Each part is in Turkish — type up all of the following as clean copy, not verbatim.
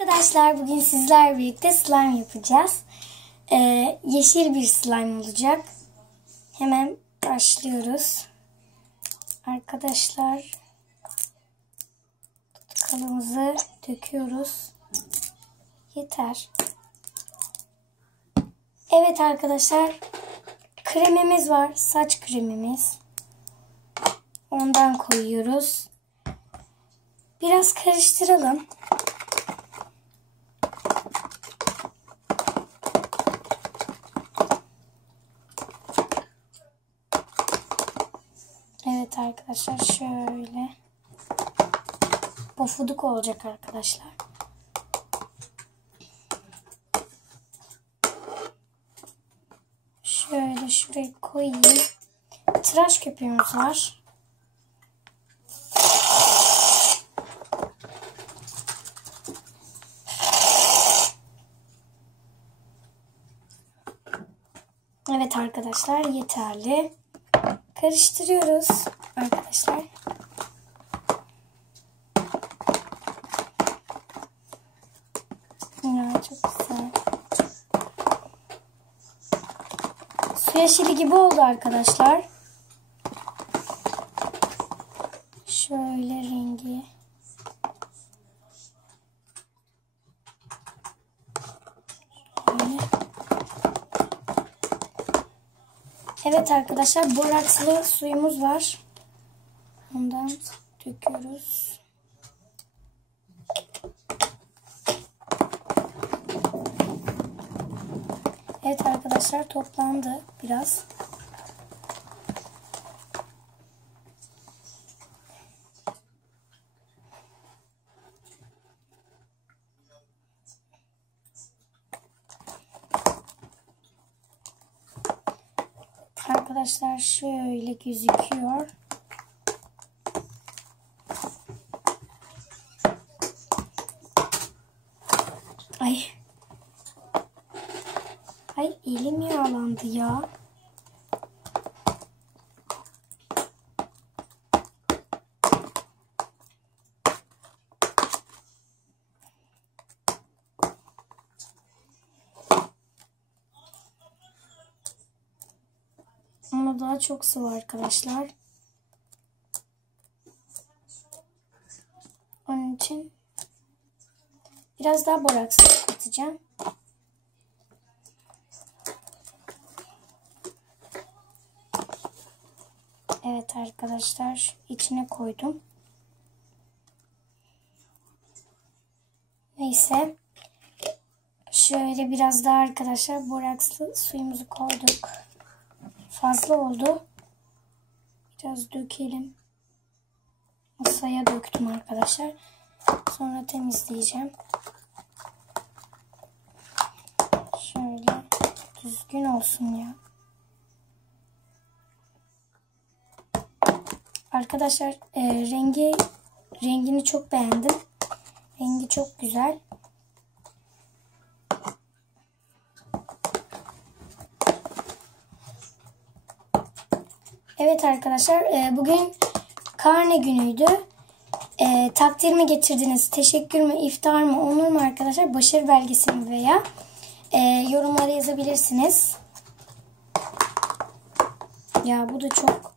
Arkadaşlar bugün sizlerle birlikte slime yapacağız. Yeşil bir slime olacak. Hemen başlıyoruz. Arkadaşlar tutkalımızı döküyoruz. Yeter. Evet arkadaşlar, kremimiz var. Saç kremimiz. Ondan koyuyoruz. Biraz karıştıralım. Evet arkadaşlar, şöyle pofuduk olacak arkadaşlar. Şöyle şuraya koyayım. Tıraş köpüğümüz var. Evet arkadaşlar, yeterli. Karıştırıyoruz arkadaşlar. Ya çok güzel. Su yeşili gibi oldu arkadaşlar. Şöyle rengi. Şöyle. Evet arkadaşlar, borakslı suyumuz var. Ondan döküyoruz. Evet arkadaşlar, toplandı biraz. Arkadaşlar şöyle gözüküyor. Ay. Ay, elim yağlandı ya. Ama daha çok sıvı arkadaşlar. Onun için biraz daha boraks katacağım. Evet arkadaşlar, içine koydum. Neyse. Şöyle biraz daha arkadaşlar borakslı suyumuzu koyduk. Fazla oldu. Biraz dökelim. Masaya döktüm arkadaşlar. Sonra temizleyeceğim. Şöyle düzgün olsun ya. Arkadaşlar rengini çok beğendim. Rengi çok güzel. Evet arkadaşlar, bugün karne günüydü. Takdir mi getirdiniz, teşekkür mü, iftar mı, onur mu arkadaşlar? Başarı belgesi mi veya yorumlara yazabilirsiniz. Ya bu da çok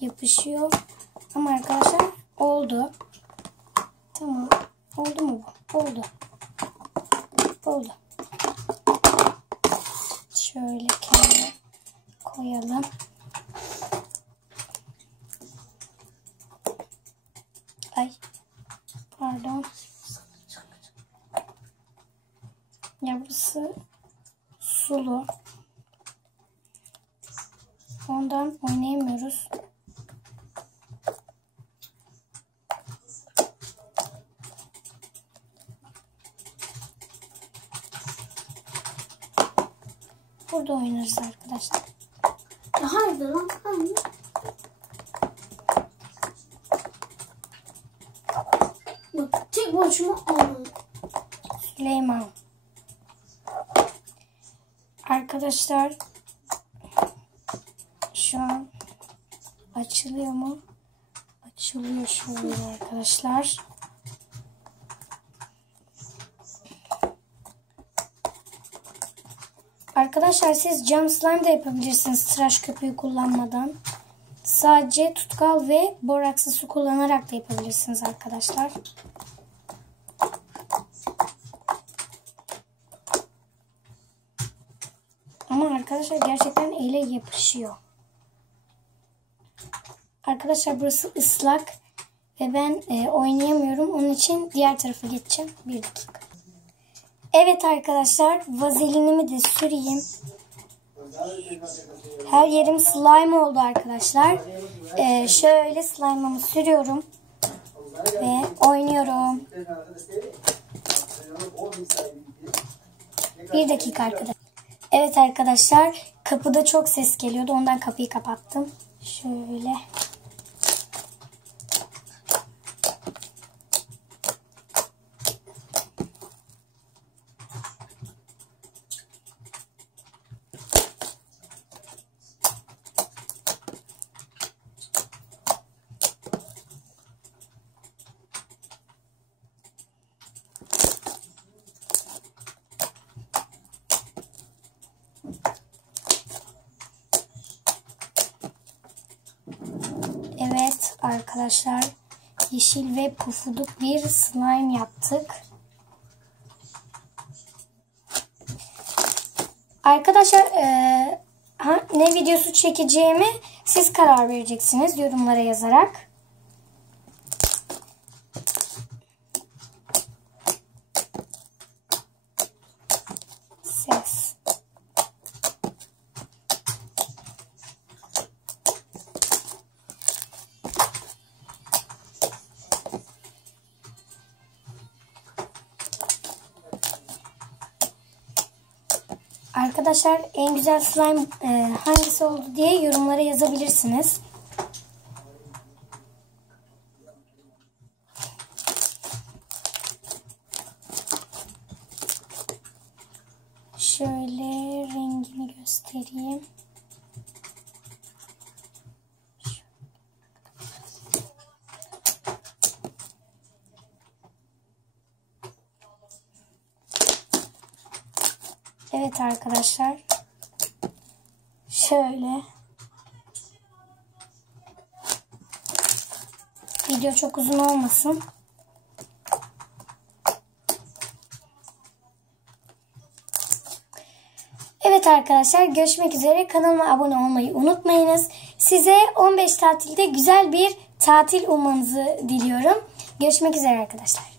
yapışıyor. Ama arkadaşlar oldu. Tamam. Oldu mu bu? Oldu. Oldu. Şöyle kenara koyalım. Ay. Pardon. Ya burası sulu. Ondan oynayamıyoruz. Burada oynarız arkadaşlar. Haydi lan. Bak tek başıma aldım. Süleyman. Arkadaşlar şu an açılıyor mu? Açılıyor şöyle arkadaşlar. Arkadaşlar siz cam slime de yapabilirsiniz tıraş köpüğü kullanmadan. Sadece tutkal ve borakslı su kullanarak da yapabilirsiniz arkadaşlar. Ama arkadaşlar gerçekten ele yapışıyor. Arkadaşlar burası ıslak ve ben oynayamıyorum. Onun için diğer tarafa geçeceğim. Bir dakika. Evet arkadaşlar, vazelinimi de süreyim. Her yerim slime oldu arkadaşlar. Şöyle slime'ımı sürüyorum ve oynuyorum. Bir dakika arkadaşlar. Evet arkadaşlar, kapıda çok ses geliyordu. Ondan kapıyı kapattım. Şöyle. Evet arkadaşlar, yeşil ve pufuduk bir slime yaptık. Arkadaşlar ne videosu çekeceğimi siz karar vereceksiniz yorumlara yazarak. Ses. Arkadaşlar en güzel slime hangisi oldu diye yorumlara yazabilirsiniz. Şöyle rengini göstereyim. Evet arkadaşlar. Şöyle. Video çok uzun olmasın. Evet arkadaşlar, görüşmek üzere. Kanalıma abone olmayı unutmayınız. Size 15 tatilde güzel bir tatil ummanızı diliyorum. Görüşmek üzere arkadaşlar.